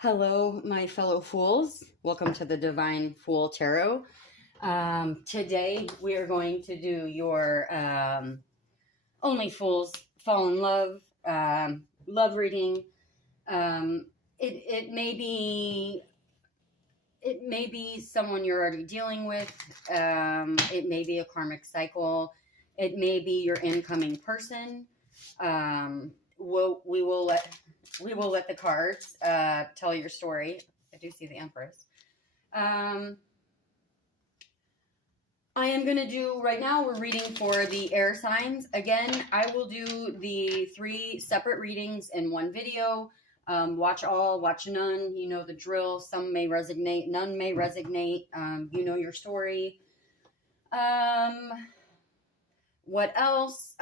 Hello, my fellow fools. Welcome to the Divine Fool Tarot. Today we are going to do your Only Fools Fall in Love love reading. It may be someone you're already dealing with. It may be a karmic cycle. It may be your incoming person. We will let the cards tell your story. I do see the Empress. I am going to do, right now, we're reading for the air signs. Again, I will do the 3 separate readings in one video. Watch all, watch none. You know the drill. Some may resonate, none may resonate. You know your story. What else?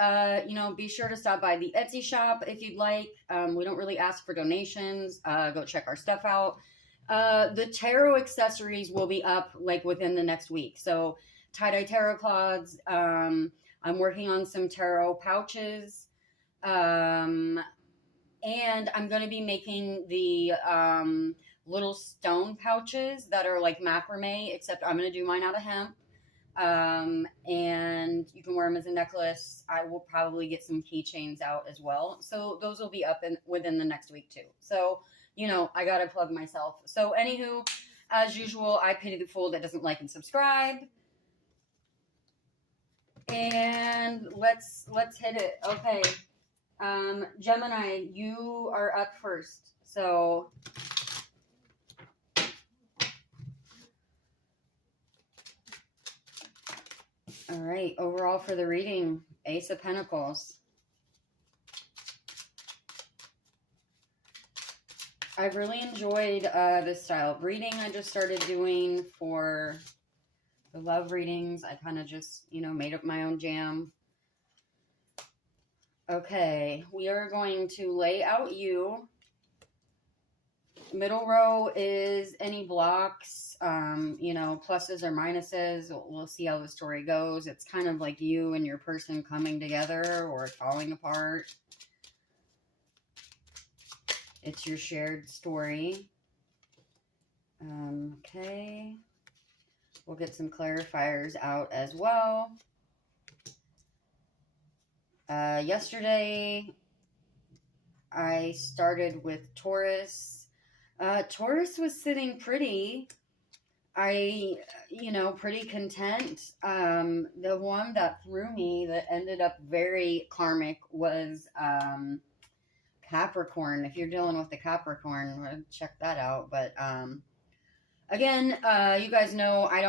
Be sure to stop by the Etsy shop if you'd like. We don't really ask for donations. Go check our stuff out. The tarot accessories will be up like within the next week. So tie-dye tarot cloths. I'm working on some tarot pouches. And I'm going to be making the little stone pouches that are like macrame, except I'm going to do mine out of hemp. And you can wear them as a necklace. I will probably get some keychains out as well. So those will be up within the next week too. So, I got to plug myself. So anywho, as usual, I pity the fool that doesn't like and subscribe. And let's hit it. Okay. Gemini, you are up first. So all right, overall for the reading, Ace of Pentacles. I've really enjoyed this style of reading I just started doing for the love readings. I kind of just, made up my own jam. Okay, we are going to lay out you. Middle row is any blocks, pluses or minuses. We'll see how the story goes. It's kind of like you and your person coming together or falling apart. It's your shared story. Okay. We'll get some clarifiers out as well. Yesterday, I started with Taurus. Taurus was sitting pretty, pretty content. The one that threw me that ended up very karmic was Capricorn. If you're dealing with the Capricorn, check that out. But again, you guys know I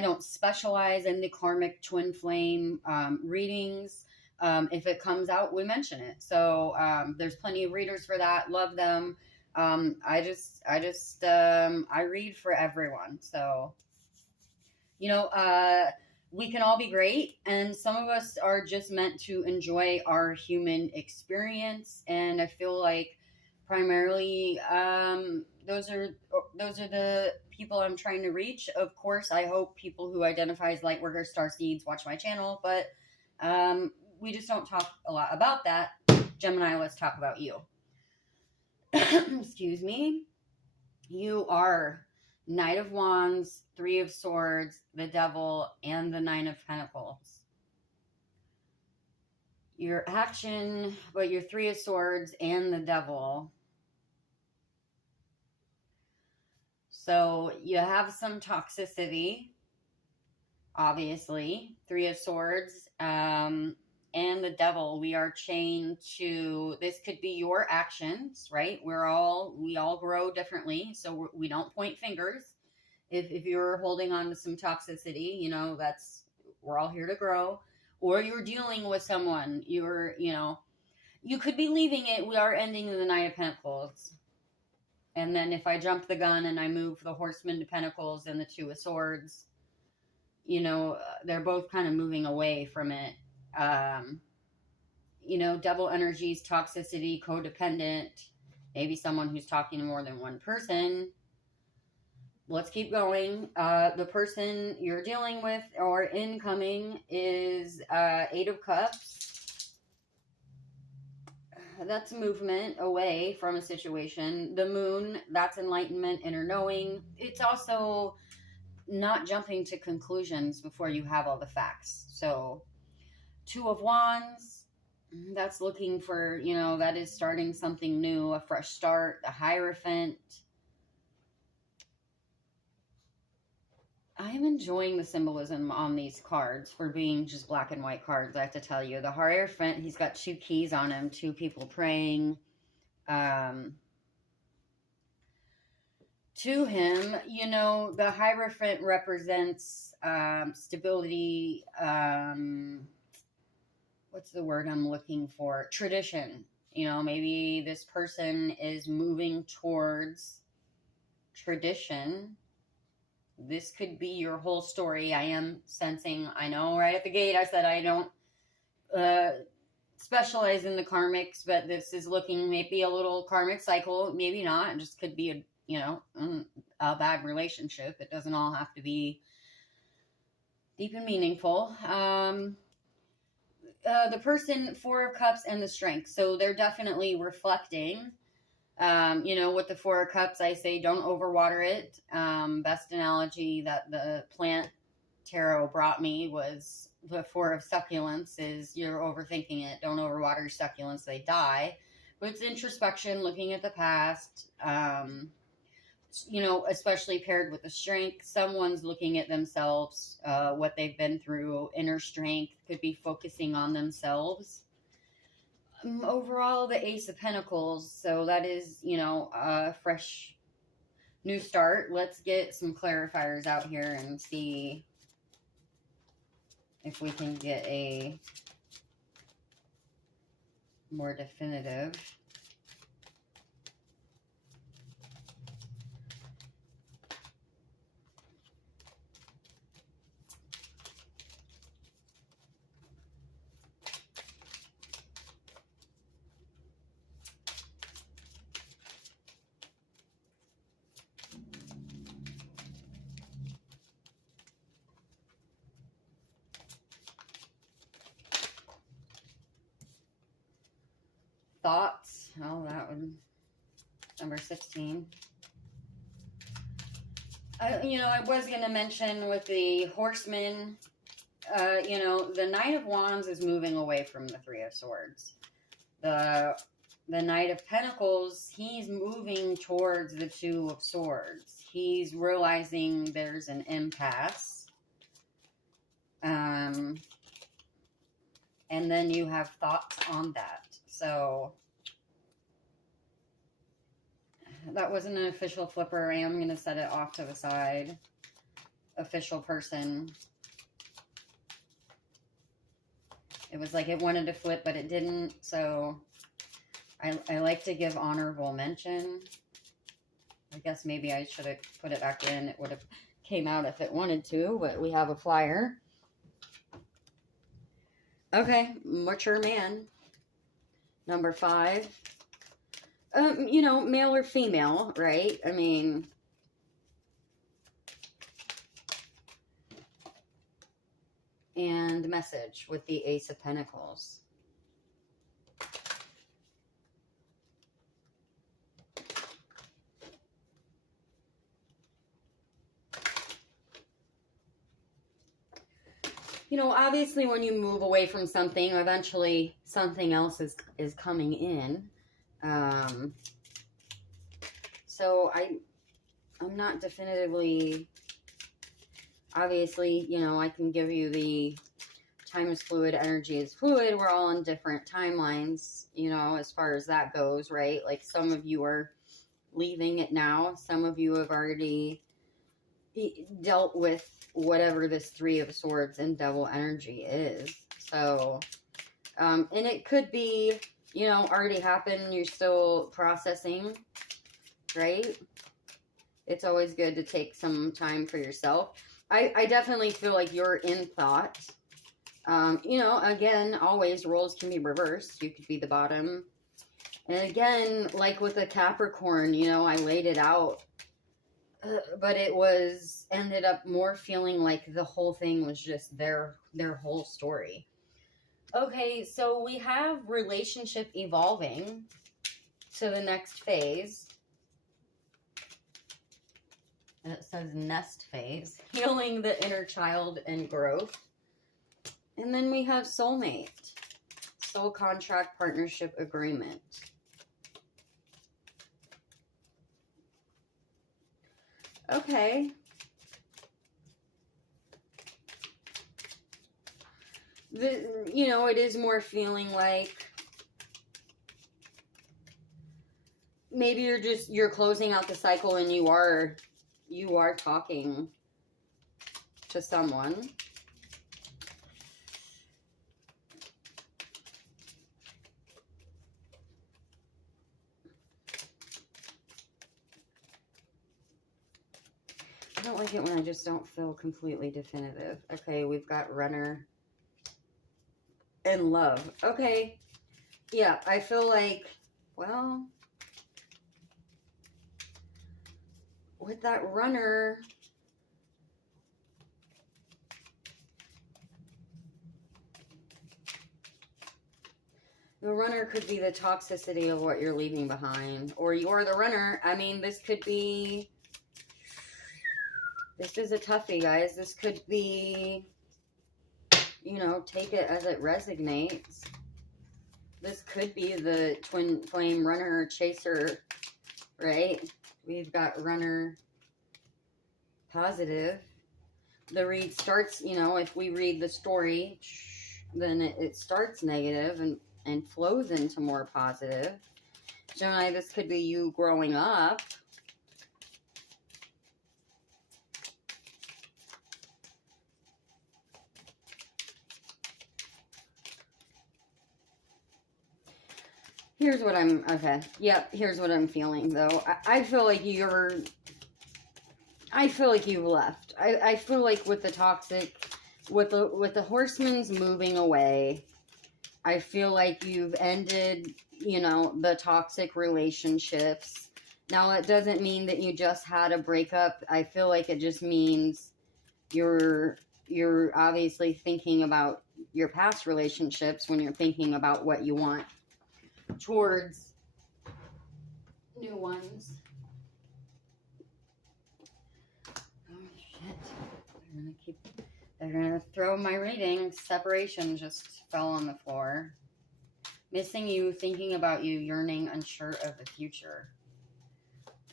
don't specialize in the karmic twin flame readings. If it comes out, we mention it. So there's plenty of readers for that. Love them. I read for everyone. So, we can all be great, and some of us are just meant to enjoy our human experience. And I feel like primarily, those are the people I'm trying to reach. Of course, I hope people who identify as light workers, starseeds watch my channel, but, we just don't talk a lot about that. Gemini, let's talk about you. Excuse me. You are Knight of Wands, 3 of Swords, the Devil, and the 9 of Pentacles. Your action, but your 3 of Swords and the Devil. So you have some toxicity, obviously. 3 of Swords, and the Devil. We are chained to, this could be your actions, right? We all grow differently, so we don't point fingers. If you're holding on to some toxicity, we're all here to grow. Or you're dealing with someone, you could be leaving it. We are ending in the 9 of Pentacles. And then if I jump the gun and I move the Horseman to Pentacles and the 2 of Swords, they're both kind of moving away from it. Devil energies, toxicity, codependent, maybe someone who's talking to more than one person. Let's keep going. The person you're dealing with or incoming is 8 of Cups. that's movement away from a situation. The moon, that's enlightenment, inner knowing. It's also not jumping to conclusions before you have all the facts. So, Two of Wands, that's looking for, that is starting something new, a fresh start. The Hierophant, I am enjoying the symbolism on these cards for being just black and white cards, I have to tell you. The Hierophant, he's got two keys on him, two people praying to him. The Hierophant represents stability, what's the word I'm looking for? Tradition. Maybe this person is moving towards tradition. This could be your whole story. I am sensing, I know right at the gate I said I don't specialize in the karmics, but this is looking maybe a little karmic cycle, maybe not. It just could be a bad relationship. It doesn't all have to be deep and meaningful. The person, Four of Cups and the Strength. So they're definitely reflecting. With the Four of Cups, I say don't overwater it. Best analogy that the plant tarot brought me was the Four of Succulents is you're overthinking it. Don't overwater your succulents, they die. But it's introspection, looking at the past, especially paired with the Strength. Someone's looking at themselves, what they've been through. Inner strength, could be focusing on themselves. Overall, the Ace of Pentacles, so that is, a fresh new start. Let's get some clarifiers out here and see if we can get a more definitive. Thoughts. Oh, that would number 16. I was going to mention with the Horseman, the Knight of Wands is moving away from the Three of Swords. The Knight of Pentacles, he's moving towards the Two of Swords. He's realizing there's an impasse. And then you have thoughts on that. So that wasn't an official flipper. I am going to set it off to the side. Official person. It was like it wanted to flip, but it didn't. So I like to give honorable mention. I guess maybe I should have put it back in. It would have came out if it wanted to, but we have a flyer. Okay, mature man. Number 5. Male or female, right? I mean, and message with the Ace of Pentacles. Obviously when you move away from something, eventually something else is coming in. So I'm not definitively, obviously, I can give you the time is fluid, energy is fluid. We're all on different timelines, as far as that goes, right? Like some of you are leaving it now. Some of you have already dealt with whatever this Three of Swords and Devil energy is. So, and it could be, already happened. You're still processing, right? It's always good to take some time for yourself. I definitely feel like you're in thought. Again, always roles can be reversed. You could be the bottom. And again, like with a Capricorn, I laid it out. But it ended up more feeling like the whole thing was just their whole story. Okay, so we have relationship evolving to the next phase. And it says nest phase, healing the inner child and growth. And then we have soulmate, soul contract partnership agreement. Okay. You know, it is more feeling like maybe you're closing out the cycle and you are talking to someone. I don't like it when I just don't feel completely definitive. Okay, we've got runner and love. Okay. Yeah, I feel like, well, with that runner, the runner could be the toxicity of what you're leaving behind. Or you're the runner. I mean, this could be, this is a toughie, guys. This could be, you know, take it as it resonates. This could be the twin flame runner chaser, right? We've got runner positive. The read starts, you know, if we read the story, then it starts negative and flows into more positive. Gemini, this could be you growing up. Here's what I'm, okay. Yep, here's what I'm feeling, though. I feel like I feel like you've left. I feel like with the toxic, with the horsemen's moving away, I feel like you've ended, you know, the toxic relationships. Now, it doesn't mean that you just had a breakup. I feel like it just means you're obviously thinking about your past relationships when you're thinking about what you want towards new ones. Oh shit. They're gonna throw my reading. Separation just fell on the floor. Missing you, thinking about you, yearning, unsure of the future.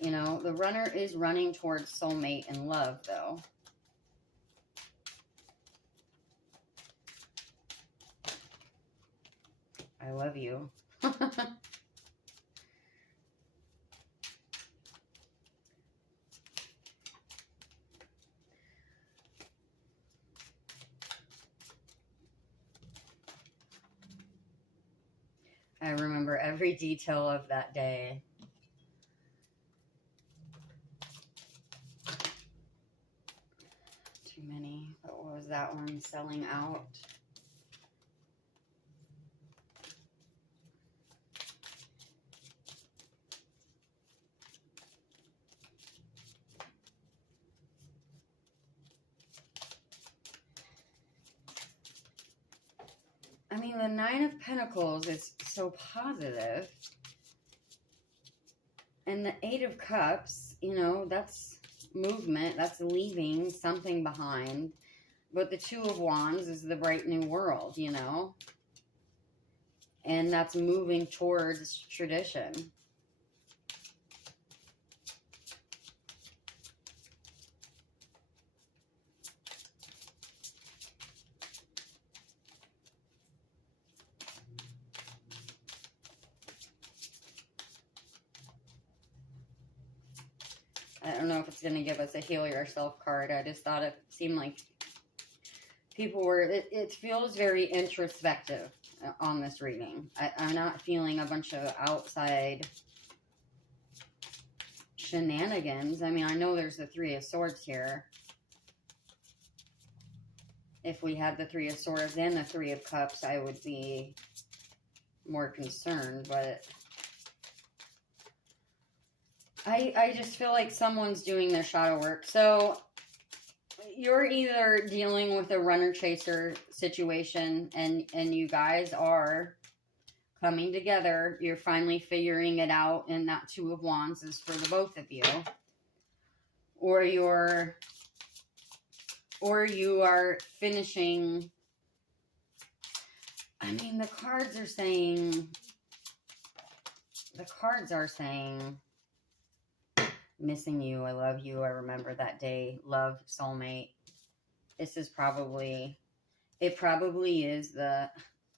You know, the runner is running towards soulmate and love, though. I love you. I remember every detail of that day. Too many. What was that one? Selling out. I mean, the Nine of Pentacles is so positive. And the Eight of Cups, you know, that's movement. That's leaving something behind. But the Two of Wands is the bright new world, you know. And that's moving towards tradition. I don't know if it's going to give us a heal yourself card. I just thought it seemed like people were, it feels very introspective on this reading. I'm not feeling a bunch of outside shenanigans. I mean, I know there's the Three of Swords here. If we had the Three of Swords and the Three of Cups, I would be more concerned, but I just feel like someone's doing their shadow work. So, you're either dealing with a runner-chaser situation and you guys are coming together. You're finally figuring it out, and that Two of Wands is for the both of you. Or you are finishing. I mean, the cards are saying missing you, I love you, I remember that day, love, soulmate. This is probably, it probably is the,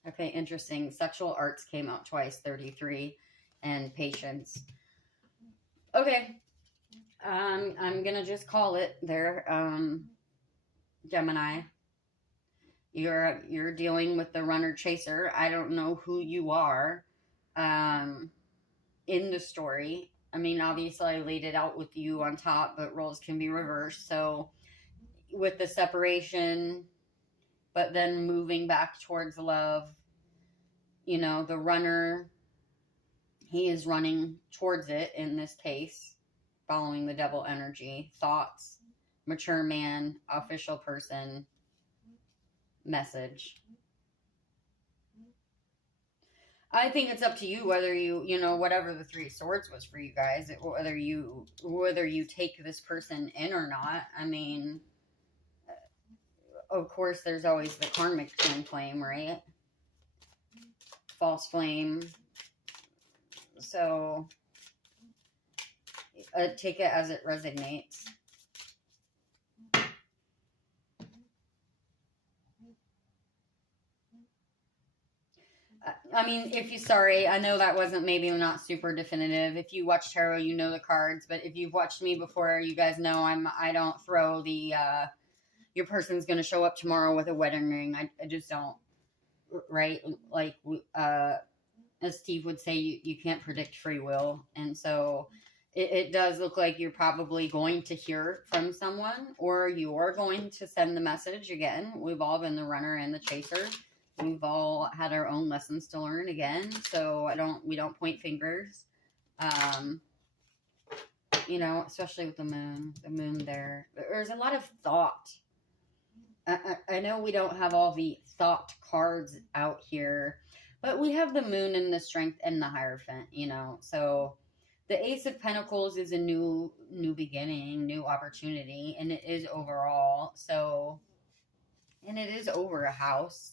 okay, interesting. Sexual arts came out twice, 33, and patience. Okay, I'm gonna just call it there, Gemini. You're dealing with the runner chaser. I don't know who you are, in the story. I mean, obviously I laid it out with you on top, but roles can be reversed. So with the separation, but then moving back towards love, you know, the runner, he is running towards it in this case, following the devil energy, thoughts, mature man, official person, message. I think it's up to you whether you know, whatever the Three of Swords was for you guys, whether you take this person in or not. I mean, of course, there's always the karmic twin flame, right? False flame. So, take it as it resonates. I mean, sorry, I know that wasn't maybe not super definitive. If you watch tarot, you know the cards, but if you've watched me before, you guys know I don't throw the, your person's going to show up tomorrow with a wedding ring. I just don't, right? Like, as Steve would say, you can't predict free will. And so it does look like you're probably going to hear from someone, or you're going to send the message again. We've all been the runner and the chaser. We've all had our own lessons to learn again. So we don't point fingers. You know, especially with the moon there. There's a lot of thought. I know we don't have all the thought cards out here, but we have the moon and the strength and the Hierophant, you know. So the Ace of Pentacles is a new beginning, new opportunity, and it is overall. So, and it is over a house.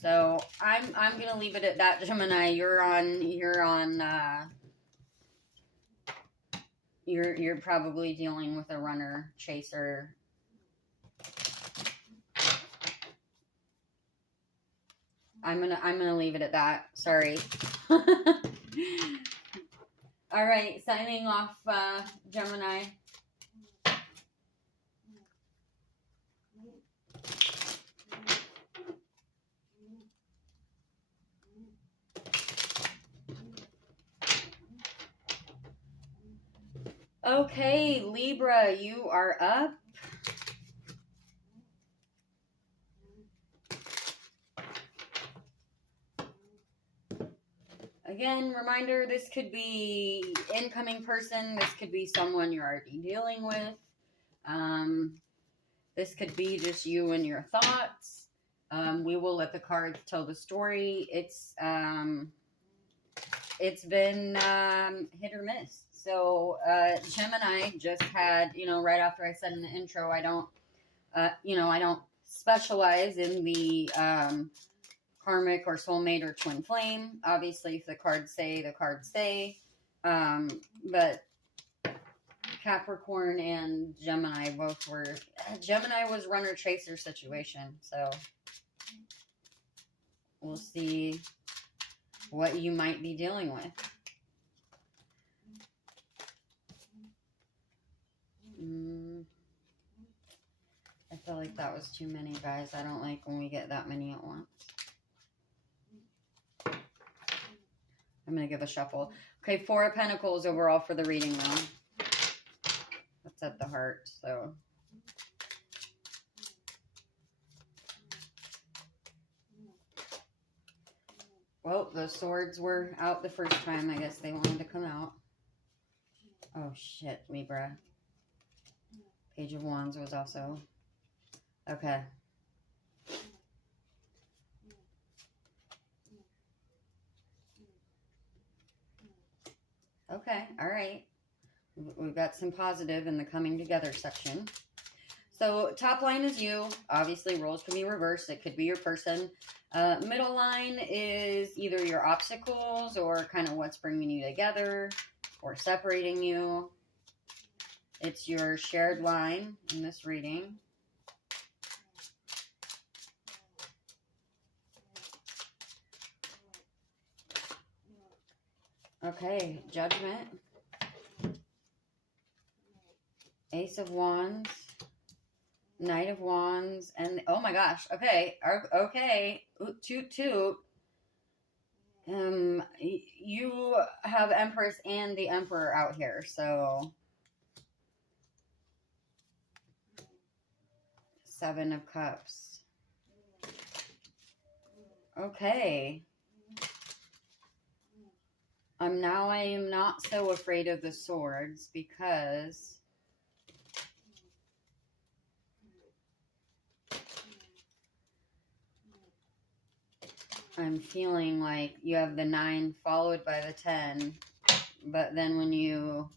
So I'm gonna leave it at that, Gemini. You're probably dealing with a runner chaser. I'm gonna leave it at that. Sorry. All right, signing off, Gemini. Okay, Libra, you are up. Again, reminder, this could be incoming person. This could be someone you're already dealing with. This could be just you and your thoughts. We will let the cards tell the story. It's been hit or miss. So Gemini just had, you know, right after I said in the intro, I don't specialize in the karmic or soulmate or twin flame. Obviously, if the cards say, the cards say. But Capricorn and Gemini both were, Gemini was runner chaser situation. So we'll see what you might be dealing with. I feel like that was too many, guys. I don't like when we get that many at once. I'm going to give a shuffle. Okay, Four of Pentacles overall for the reading, though. That's at the heart, so. Well, the swords were out the first time. I guess they wanted to come out. Oh, shit, Libra. Page of Wands was also. Okay. Okay, all right. We've got some positive in the coming together section. So top line is you. Obviously, roles can be reversed. It could be your person. Middle line is either your obstacles or kind of what's bringing you together or separating you. It's your shared line in this reading. Okay, Judgment. Ace of Wands. Knight of Wands. And, oh my gosh. Okay. Okay. Toot toot. You have Empress and the Emperor out here, so. Seven of Cups. Okay. I am not so afraid of the swords because I'm feeling like you have the 9 followed by the 10, but then when you've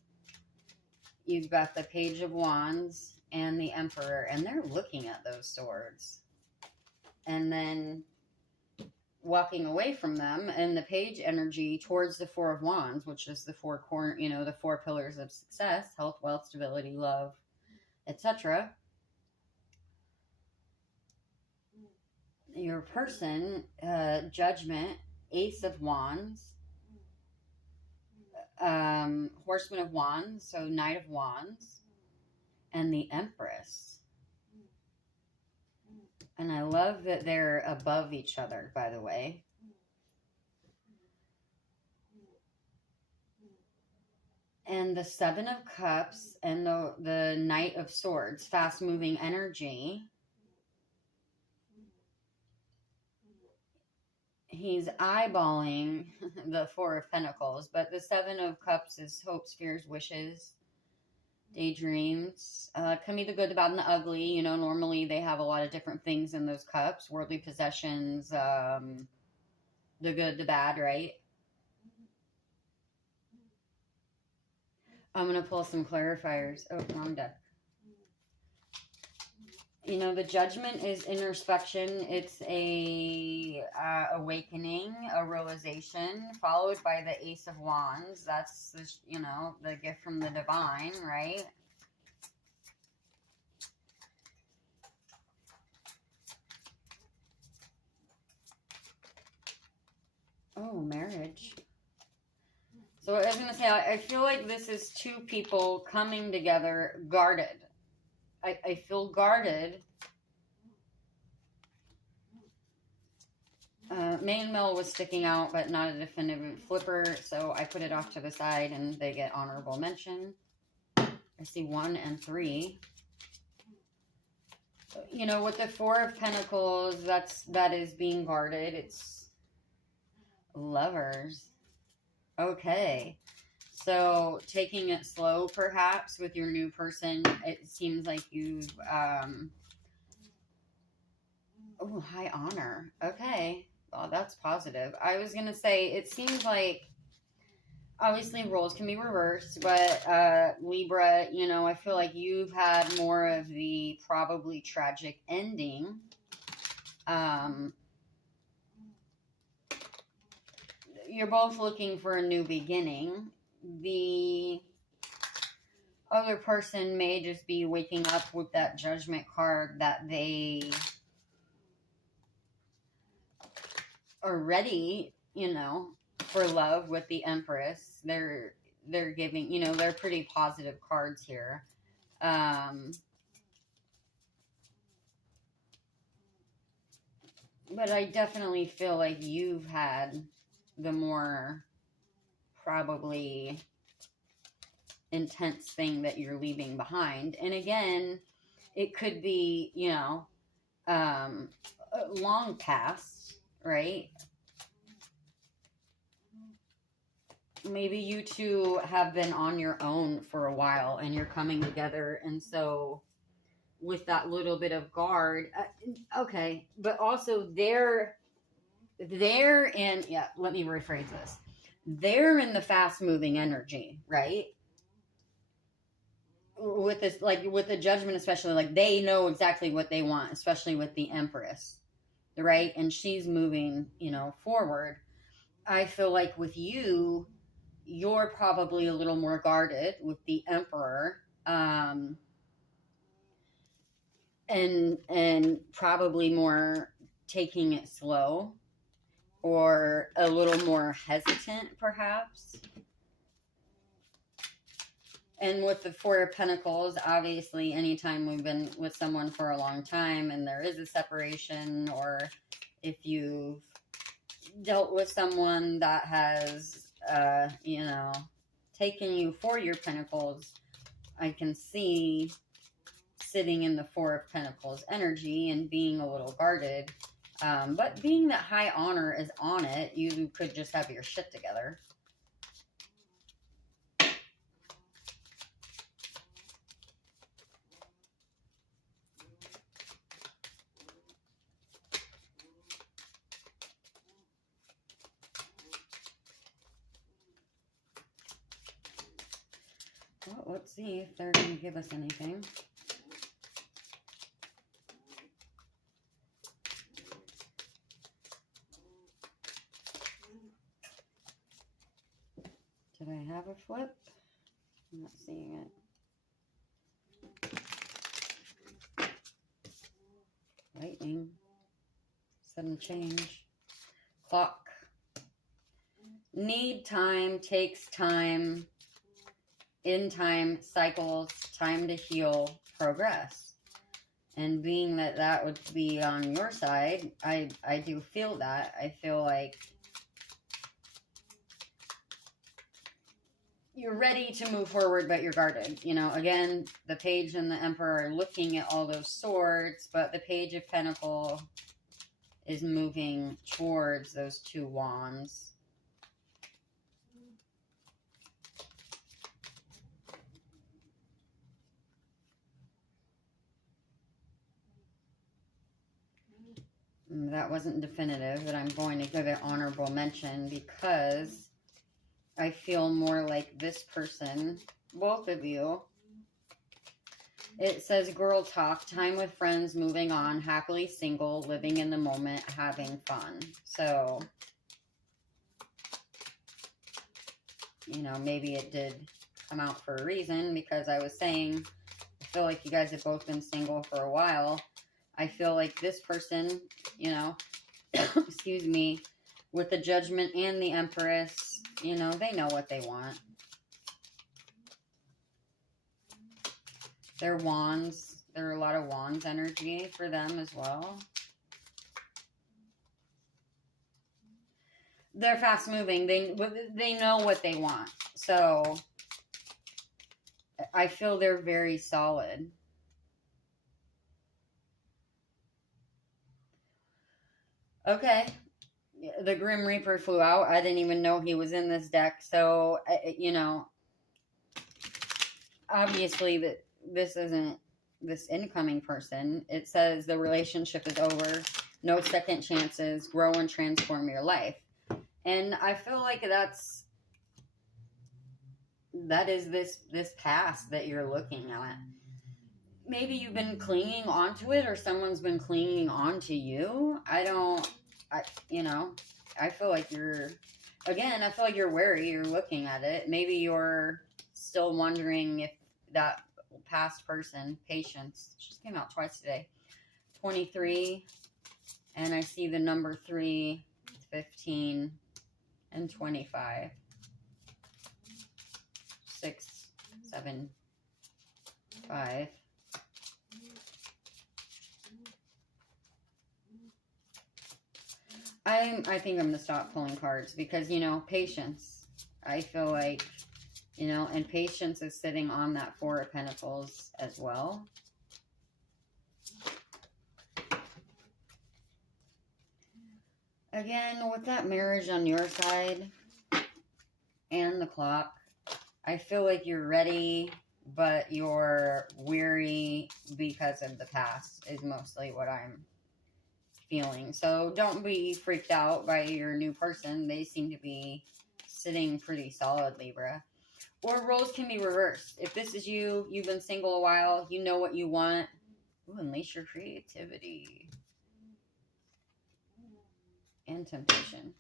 got the Page of Wands and the Emperor, and they're looking at those swords, and then walking away from them, and the Page energy towards the Four of Wands, which is the four the 4 pillars of success: health, wealth, stability, love, etc. Your person, Judgment, Ace of Wands, Horseman of Wands, so Knight of Wands, and the Empress. And I love that they're above each other, by the way. And the Seven of Cups and the Knight of Swords, fast-moving energy. He's eyeballing the Four of Pentacles, but the Seven of Cups is hopes, fears, wishes, daydreams. Can be the good, the bad, and the ugly. You know, normally they have a lot of different things in those cups. Worldly possessions, the good, the bad, right? I'm going to pull some clarifiers. Oh, wrong deck. You know, the Judgment is introspection. It's a awakening, a realization, followed by the Ace of Wands. That's, you know, the gift from the divine, right? Oh, marriage. So I was going to say, I feel like this is 2 people coming together guarded. I feel guarded. Main mill was sticking out, but not a definitive flipper, so I put it off to the side, and they get honorable mention. I see 1 and 3. You know, with the Four of Pentacles, that is being guarded. It's Lovers. Okay. So, taking it slow, perhaps, with your new person. It seems like you've, oh, high honor. Okay. Well, that's positive. I was going to say, it seems like, obviously, roles can be reversed, but, Libra, you know, I feel like you've had more of the probably tragic ending. You're both looking for a new beginning. The other person may just be waking up with that Judgment card that they are ready, you know, for love with the Empress. They're giving, you know, they're pretty positive cards here. But I definitely feel like you've had the more probably intense thing that you're leaving behind. And again, it could be, you know, long past, right? Maybe you two have been on your own for a while and you're coming together, and so with that little bit of guard. Okay, but also they're in, yeah, let me rephrase this. They're in the fast moving energy, right? With this, like with the judgment, especially, like they know exactly what they want, especially with the Empress, right? And she's moving, forward. I feel like with you, you're probably a little more guarded with the Emperor, and probably more taking it slow, or a little more hesitant, perhaps. And with the Four of Pentacles, obviously, anytime we've been with someone for a long time and there is a separation, or if you've dealt with someone that has, taken you for your Pentacles, I can see sitting in the Four of Pentacles energy and being a little guarded. But being that high honor is on it, you could just have your shit together. Well, let's see if they're going to give us anything. Did I have a flip? I'm not seeing it. Lightning. Sudden change. Clock. Need time, takes time. In time, cycles, time to heal, progress. And being that that would be on your side, I do feel that. I feel like you're ready to move forward, but you're guarded. Again, the Page and the Emperor are looking at all those swords, but the Page of Pentacles is moving towards those two wands. That wasn't definitive, but I'm going to give it honorable mention because I feel more like this person, both of you. It says girl talk, time with friends, moving on, happily single, living in the moment, having fun. So, maybe it did come out for a reason, because I was saying, I feel like you guys have both been single for a while. I feel like this person, excuse me, with the Judgment and the Empress, they know what they want. They're wands. There are a lot of wands energy for them as well. They're fast moving. They know what they want. So I feel they're very solid. Okay. The Grim Reaper flew out. I didn't even know he was in this deck. So, obviously this isn't this incoming person. It says the relationship is over. No second chances. Grow and transform your life. And I feel like that is this past that you're looking at. Maybe you've been clinging onto it, or someone's been clinging onto you. I feel like I feel like you're wary. You're looking at it. Maybe you're still wondering if that past person, Patience, she just came out twice today. 23, and I see the number 3, 15, and 25. 6, 7, 5. I think I'm going to stop pulling cards because, Patience. I feel like, and Patience is sitting on that Four of Pentacles as well. Again, with that marriage on your side and the clock, I feel like you're ready, but you're weary because of the past is mostly what I'm feeling. So don't be freaked out by your new person. They seem to be sitting pretty solid, Libra. Or roles can be reversed. If this is you, you've been single a while, you know what you want. Ooh, unleash your creativity. And temptation.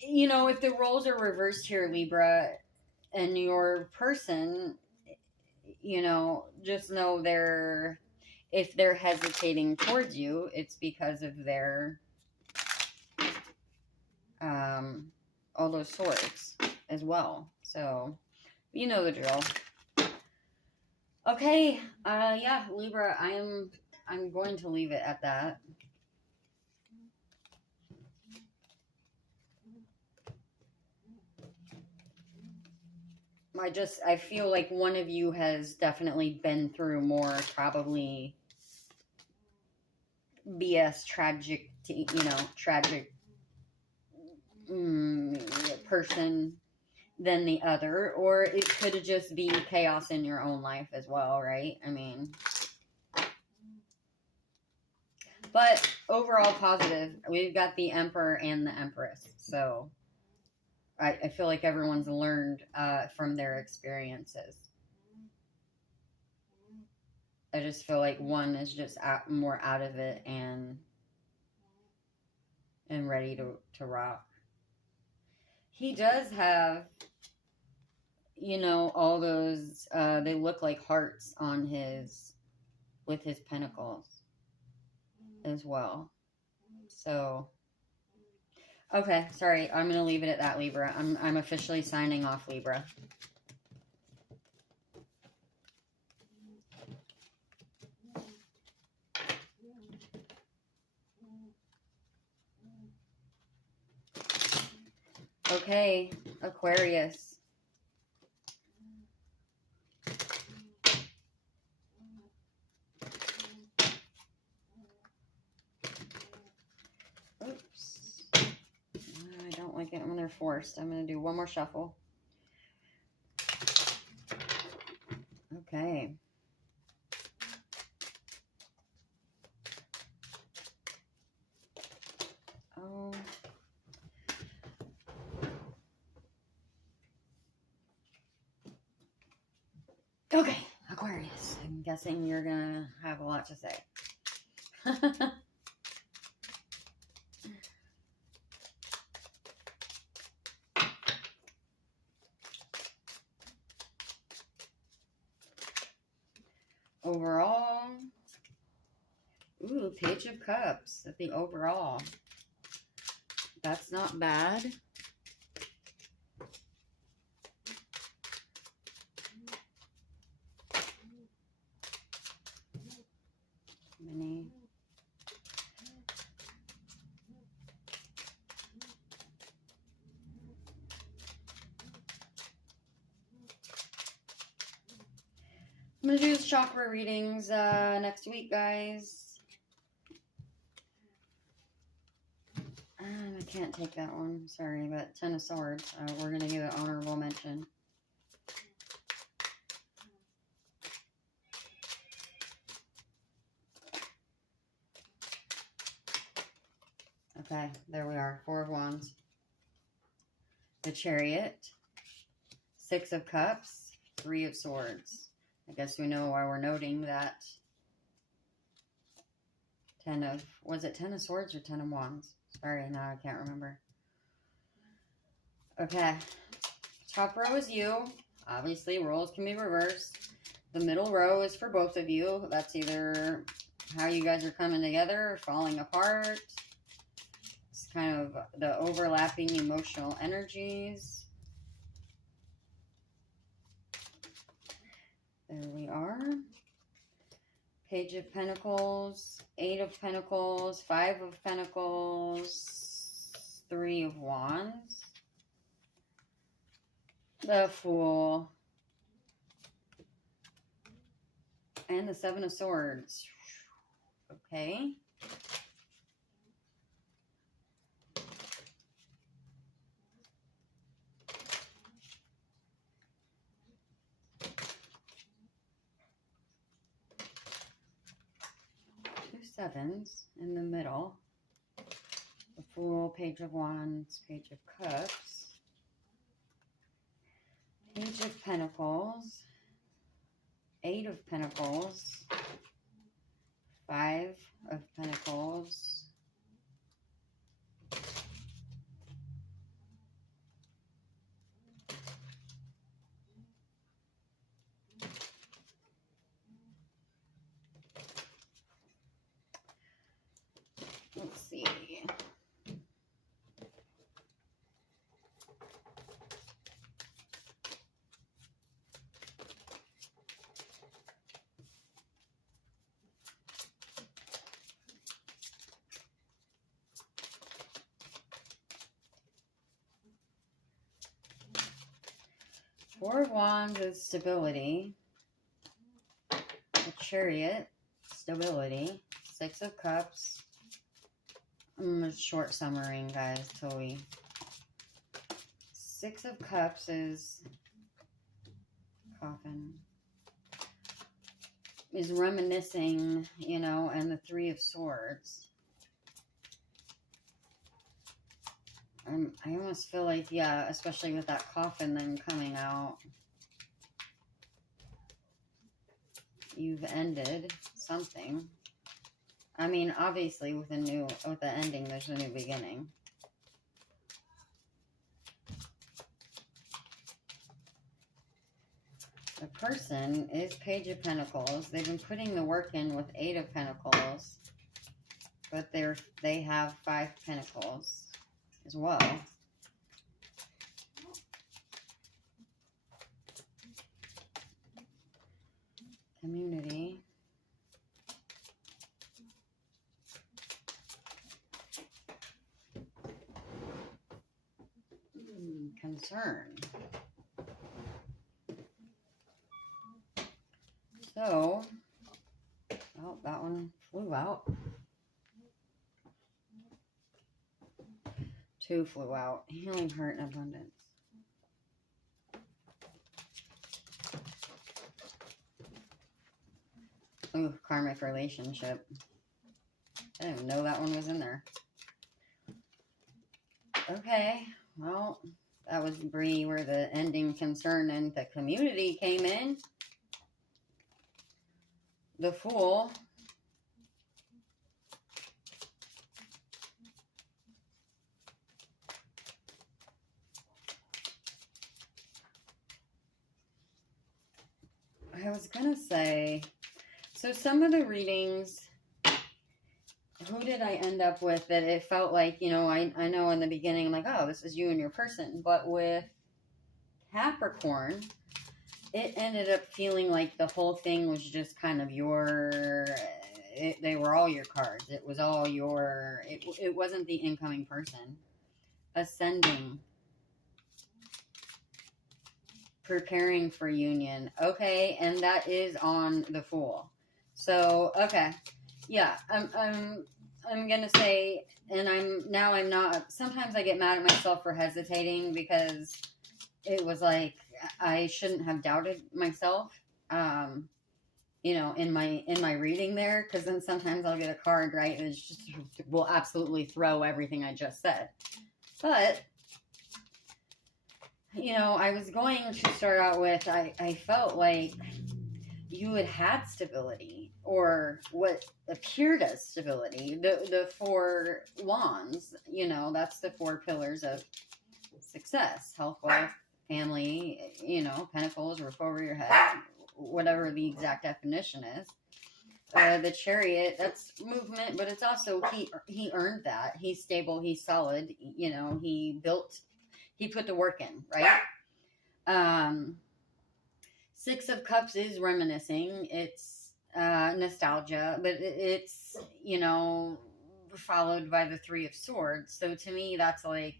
You know, if the roles are reversed here, Libra, and your person, you know, just know if they're hesitating towards you, it's because of their, all those swords as well. So, you know the drill. Okay, yeah, Libra, I'm going to leave it at that. I feel like one of you has definitely been through more probably BS tragic person than the other, or it could just be chaos in your own life as well, right? I mean, but overall positive. We've got the Emperor and the Empress, so I feel like everyone's learned from their experiences. I just feel like one is just more out of it and ready to rock. He does have, you know, all those, they look like hearts on with his pentacles as well. So, okay, sorry, I'm going to leave it at that, Libra. I'm officially signing off, Libra. Okay, Aquarius. Oops. I don't like it when they're forced. I'm going to do one more shuffle. Okay. Oh. Okay, Aquarius. I'm guessing you're going to have a lot to say. Overall. Ooh, Page of Cups at the overall. That's not bad. Many. I'm going to do chakra readings next week, guys. I can't take that one. Sorry, but Ten of Swords. We're going to give it honorable mention. Okay, there we are. Four of Wands. The Chariot. Six of Cups. Three of Swords. I guess we know why we're noting that. Was it Ten of Swords or Ten of Wands? Sorry, now I can't remember. Okay. Top row is you. Obviously, roles can be reversed. The middle row is for both of you. That's either how you guys are coming together or falling apart. It's kind of the overlapping emotional energies. There we are. Page of Pentacles, Eight of Pentacles, Five of Pentacles, Three of Wands, the Fool, and the Seven of Swords. Okay. sevens in the middle. The Fool, Page of Wands, Page of Cups, Page of Pentacles, Eight of Pentacles, Five of Pentacles, let's see. Four of Wands is stability. The Chariot, stability. Six of Cups. I'm a short summaring, guys, till we... Six of Cups is coffin. Is reminiscing, you know, and the Three of Swords. I almost feel like, yeah, especially with that coffin then coming out, you've ended something. I mean, obviously with the ending, there's a new beginning. The person is Page of Pentacles. They've been putting the work in with Eight of Pentacles, but they have Five Pentacles as well. Community. Concern. So, oh, that one flew out. Two flew out. Healing, hurt, and abundance. Ooh, karmic relationship. I didn't even know that one was in there. Okay, well, that was Bree where the ending concern and the community came in. The Fool. I was going to say, so some of the readings, who did I end up with that it felt like, you know, I know in the beginning, I'm like, oh, this is you and your person. But with Capricorn, it ended up feeling like the whole thing was just kind of they were all your cards. It was all it wasn't the incoming person. Ascending. Preparing for union. Okay, and that is on the Fool. So, okay. Yeah, I'm gonna say, and I'm not, sometimes I get mad at myself for hesitating because it was like, I shouldn't have doubted myself, you know, in my reading there, because then sometimes I'll get a card, right, and it just will absolutely throw everything I just said. But, you know, I was going to start out with, I felt like you had stability, or what appeared as stability. The Four Wands, you know, that's the four pillars of success: health, wealth, family, you know, pentacles, roof over your head, whatever the exact definition is. The Chariot, that's movement, but it's also, he earned that. He's stable, he's solid, you know, he put the work in, right? Six of Cups is reminiscing. It's nostalgia, but it's, you know, followed by the Three of Swords. So to me, that's like,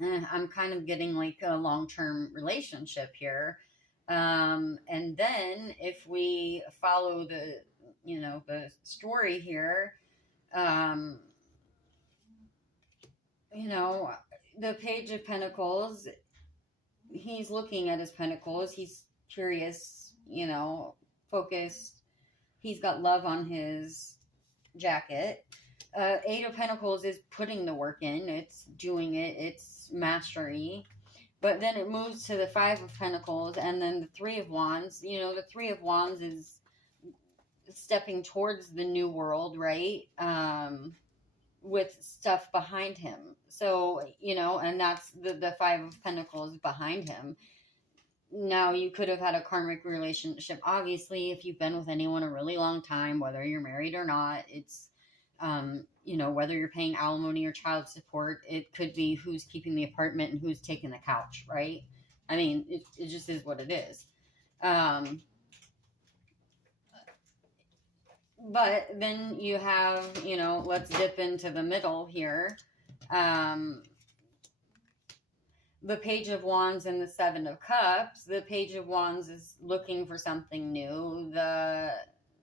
I'm kind of getting like a long-term relationship here. And then if we follow the, you know, the story here, you know, the Page of Pentacles, he's looking at his pentacles. He's curious, you know, focused. He's got love on his jacket. Eight of Pentacles is putting the work in. It's doing it. It's mastery. But then it moves to the Five of Pentacles and then the Three of Wands. You know, the Three of Wands is stepping towards the new world, right? With stuff behind him. So, you know, and that's the Five of Pentacles behind him. Now, you could have had a karmic relationship. Obviously, if you've been with anyone a really long time, whether you're married or not, it's, you know, whether you're paying alimony or child support, it could be who's keeping the apartment and who's taking the couch, right? I mean, it just is what it is. But then you have, you know, let's dip into the middle here. The Page of Wands and the Seven of Cups. The Page of Wands is looking for something new. The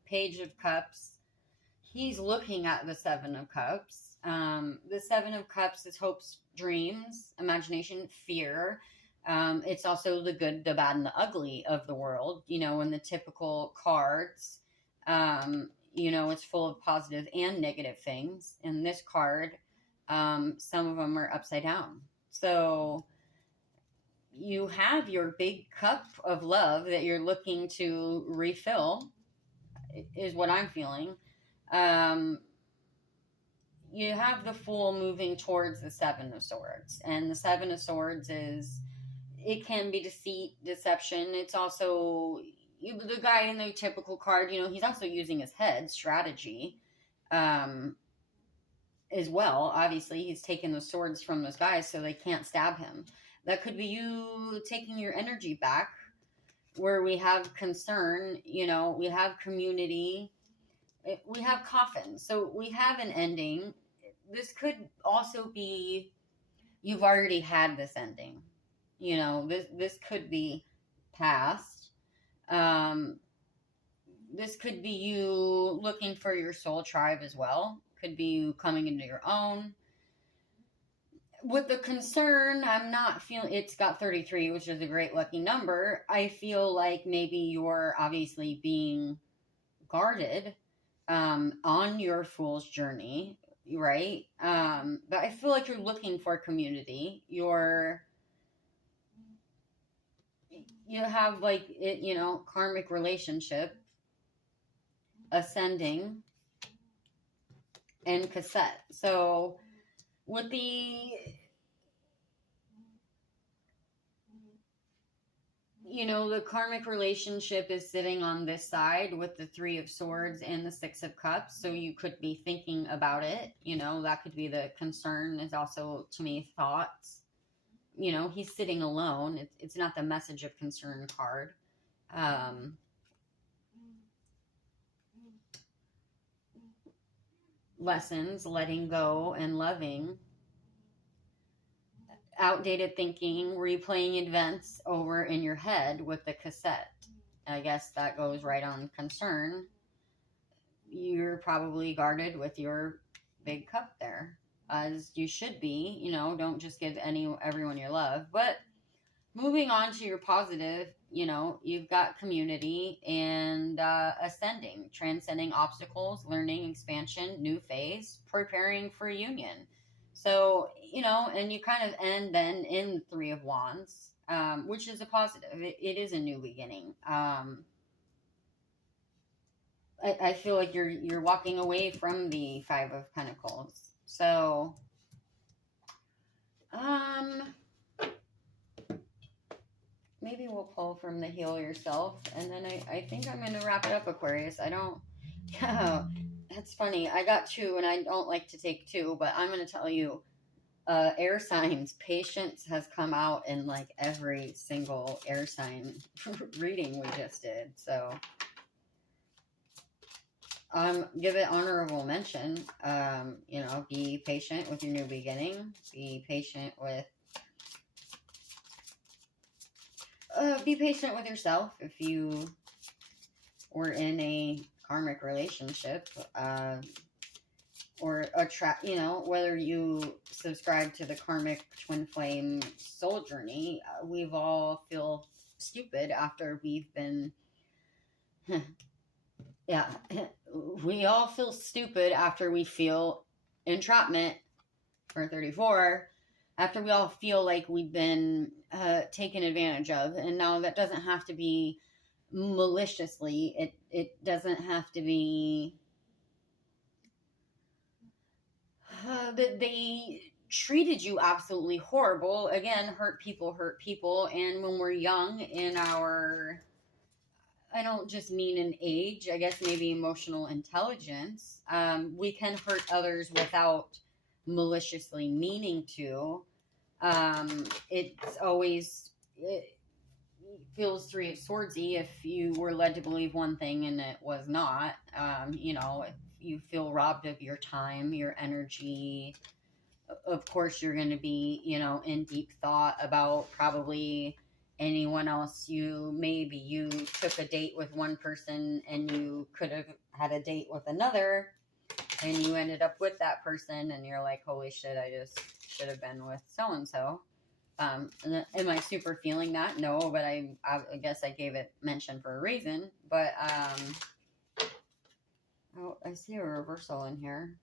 Page of Cups, he's looking at the Seven of Cups. The Seven of Cups is hopes, dreams, imagination, fear. It's also the good, the bad, and the ugly of the world, you know, in the typical cards. You know, it's full of positive and negative things. In this card, some of them are upside down. So you have your big cup of love that you're looking to refill, is what I'm feeling. You have the Fool moving towards the Seven of Swords. And the Seven of Swords is, it can be deceit, deception. It's also, the guy in the typical card, you know, he's also using his head, strategy, as well. Obviously, he's taking the swords from those guys so they can't stab him. That could be you taking your energy back, where we have concern, you know, we have community, we have coffins. So we have an ending. This could also be, you've already had this ending. You know, this could be past. This could be you looking for your soul tribe as well. Could be you coming into your own. With the concern, I'm not feeling, it's got 33, which is a great lucky number. I feel like maybe you're obviously being guarded on your fool's journey, right? But I feel like you're looking for community. You have like it, you know, karmic relationship, ascending, and cassette. So with the, you know, the karmic relationship is sitting on this side with the Three of Swords and the Six of Cups. So you could be thinking about it. You know, that could be the concern, is also, to me, thoughts. You know, he's sitting alone. It's not the message of concern card. Lessons, letting go and loving. Outdated thinking, replaying events over in your head with the cassette. I guess that goes right on concern. You're probably guarded with your big cup there, as you should be. You know, don't just give everyone your love. But moving on to your positive, you know, you've got community and ascending, transcending obstacles, learning, expansion, new phase, preparing for union. So, you know, and you kind of end then in Three of Wands, which is a positive. It is a new beginning. I feel like you're walking away from the Five of Pentacles. So, maybe we'll pull from the Heal Yourself, and then I think I'm going to wrap it up, Aquarius. Yeah, that's funny. I got two, and I don't like to take two, but I'm going to tell you, air signs, patience has come out in like every single air sign reading we just did. So, give it honorable mention. You know, be patient with your new beginning. Be patient with yourself if you were in a karmic relationship, or you know, whether you subscribe to the karmic twin flame soul journey. We've all feel stupid after we've been Yeah, we all feel stupid after we feel entrapment for 34, after we all feel like we've been taken advantage of. And now that doesn't have to be maliciously, it doesn't have to be that they treated you absolutely horrible. Again, hurt people. And when we're young in our, I don't just mean in age, I guess maybe emotional intelligence, we can hurt others without maliciously meaning to. It's always, it feels three of swordsy if you were led to believe one thing and it was not. If you feel robbed of your time, your energy, of course you're going to be, in deep thought about probably anyone else. Maybe you took a date with one person and you could have had a date with another, and you ended up with that person and you're like, holy shit, I just should have been with so and so. Am I super feeling that? No, but I guess I gave it mention for a reason. But oh, I see a reversal in here.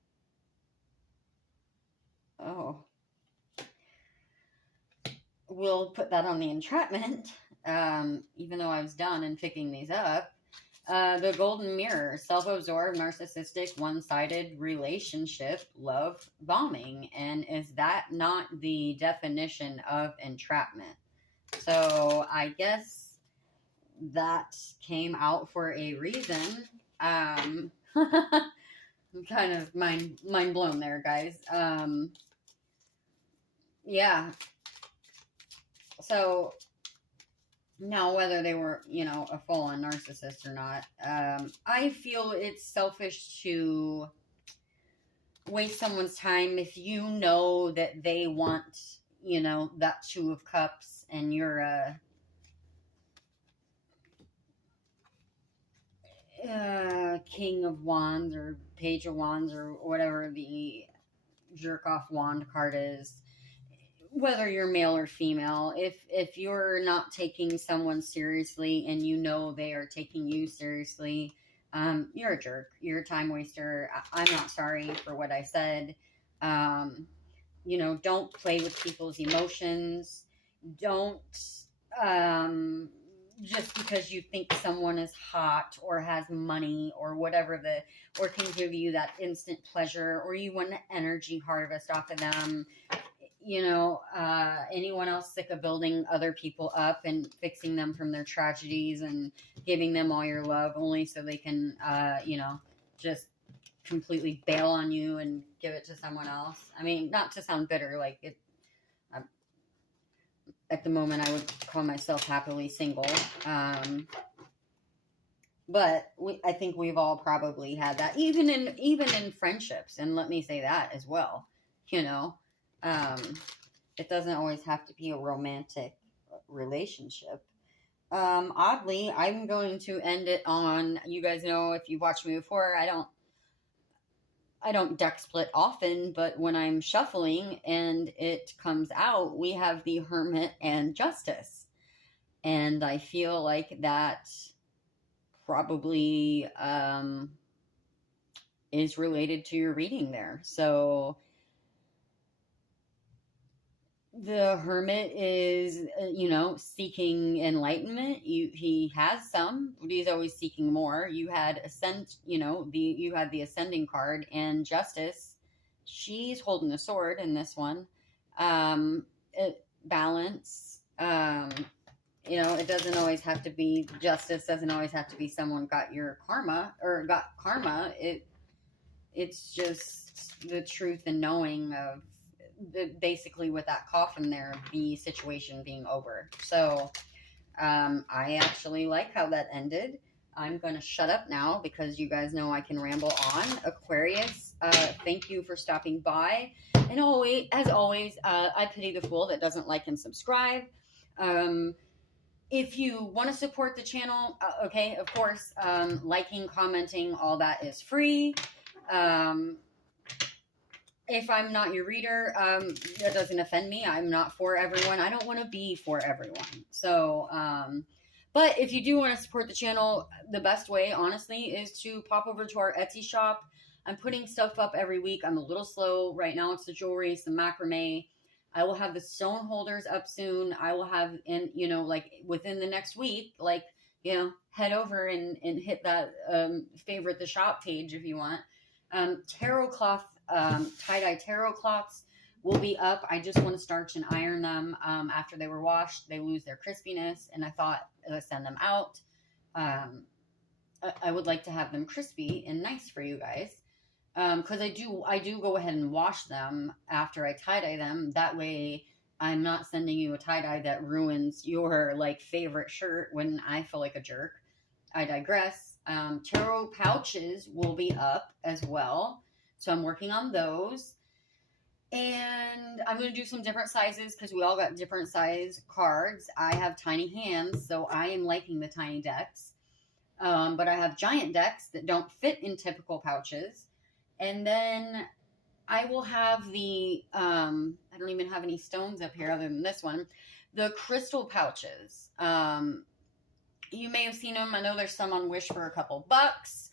Oh, we'll put that on the entrapment. Even though I was done in picking these up. The golden mirror, self-absorbed, narcissistic, one-sided relationship, love bombing. And is that not the definition of entrapment? So I guess that came out for a reason. I'm kind of mind blown there, guys. Yeah. So now, whether they were, a full-on narcissist or not, I feel it's selfish to waste someone's time if you know that they want, that Two of Cups and you're a King of Wands or Page of Wands or whatever the jerk-off wand card is. Whether you're male or female, if you're not taking someone seriously and you know they are taking you seriously, you're a jerk. You're a time waster. I'm not sorry for what I said. Don't play with people's emotions. Don't, just because you think someone is hot or has money or whatever or can give you that instant pleasure, or you want an energy harvest off of them. Anyone else sick of building other people up and fixing them from their tragedies and giving them all your love only so they can, just completely bail on you and give it to someone else. I mean, not to sound bitter, like it, at the moment I would call myself happily single. But I think we've all probably had that, even in friendships. And let me say that as well, it doesn't always have to be a romantic relationship. Oddly, I'm going to end it on, you guys know, if you've watched me before, I don't deck split often, but when I'm shuffling and it comes out, we have the Hermit and Justice. And I feel like that probably is related to your reading there. So the Hermit is, seeking enlightenment. He has some, but he's always seeking more. You had you had the Ascending card, and Justice. She's holding the sword in this one. Balance. It doesn't always have to be justice. Doesn't always have to be someone got your karma or got karma. It's just the truth and knowing of basically with that coffin there, the situation being over. So I actually like how that ended. I'm going to shut up now because you guys know I can ramble on. Aquarius, thank you for stopping by. And as always, I pity the fool that doesn't like and subscribe. If you want to support the channel, okay, of course, liking, commenting, all that is free. If I'm not your reader, that doesn't offend me. I'm not for everyone. I don't want to be for everyone. So, But if you do want to support the channel, the best way, honestly, is to pop over to our Etsy shop. I'm putting stuff up every week. I'm a little slow. Right now it's the jewelry, it's the macrame. I will have the stone holders up soon. I will have, in like within the next week, like, head over and hit that favorite the shop page if you want. Tarot cloth, tie-dye tarot cloths will be up. I just want to starch and iron them. After they were washed, they lose their crispiness, and I thought I'd send them out. I would like to have them crispy and nice for you guys. Because I do go ahead and wash them after I tie-dye them. That way I'm not sending you a tie-dye that ruins your like favorite shirt when I feel like a jerk. I digress. Tarot pouches will be up as well. So I'm working on those. And I'm going to do some different sizes because we all got different size cards. I have tiny hands, so I am liking the tiny decks. But I have giant decks that don't fit in typical pouches. And then I will have the, I don't even have any stones up here other than this one, the crystal pouches. You may have seen them. I know there's some on Wish for a couple bucks.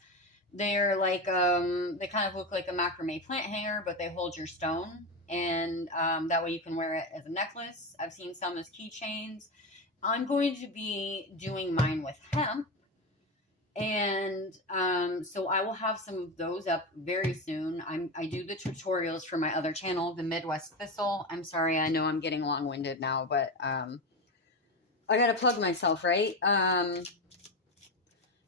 They're like, they kind of look like a macrame plant hanger, but they hold your stone. And that way you can wear it as a necklace. I've seen some as keychains. I'm going to be doing mine with hemp. And so I will have some of those up very soon. I do the tutorials for my other channel, the Midwest Thistle. I'm sorry, I know I'm getting long-winded now, but I gotta plug myself, right?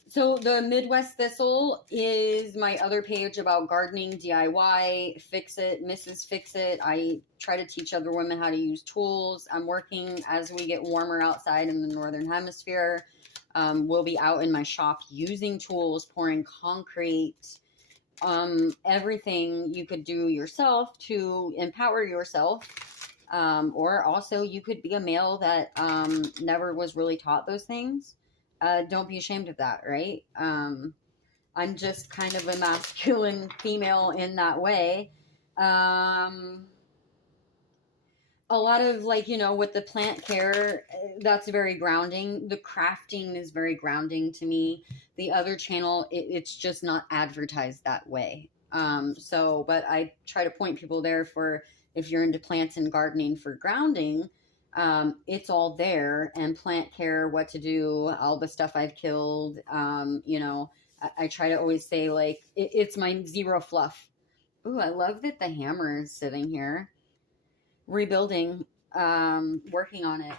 So the Midwest Thistle is my other page about gardening, DIY, Fix It, Mrs. Fix It. I try to teach other women how to use tools. I'm working as we get warmer outside in the Northern Hemisphere. We'll be out in my shop using tools, pouring concrete, everything you could do yourself to empower yourself. Or also you could be a male that never was really taught those things. Don't be ashamed of that, right? I'm just kind of a masculine female in that way. A lot of like, with the plant care, that's very grounding. The crafting is very grounding to me. The other channel, it's just not advertised that way. But I try to point people there for, if you're into plants and gardening for grounding, it's all there. And plant care, what to do, all the stuff I've killed. I try to always say like, it's my zero fluff. Ooh, I love that the hammer is sitting here. Rebuilding, working on it.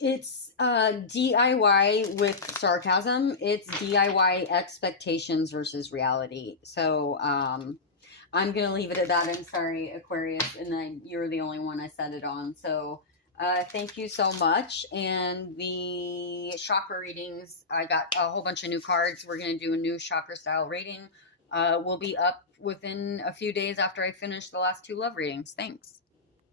It's DIY with sarcasm. It's DIY expectations versus reality. So I'm going to leave it at that. I'm sorry, Aquarius, and then you're the only one I said it on. So thank you so much. And the chakra readings, I got a whole bunch of new cards. We're going to do a new chakra style reading. Will be up within a few days after I finish the last two love readings. Thanks.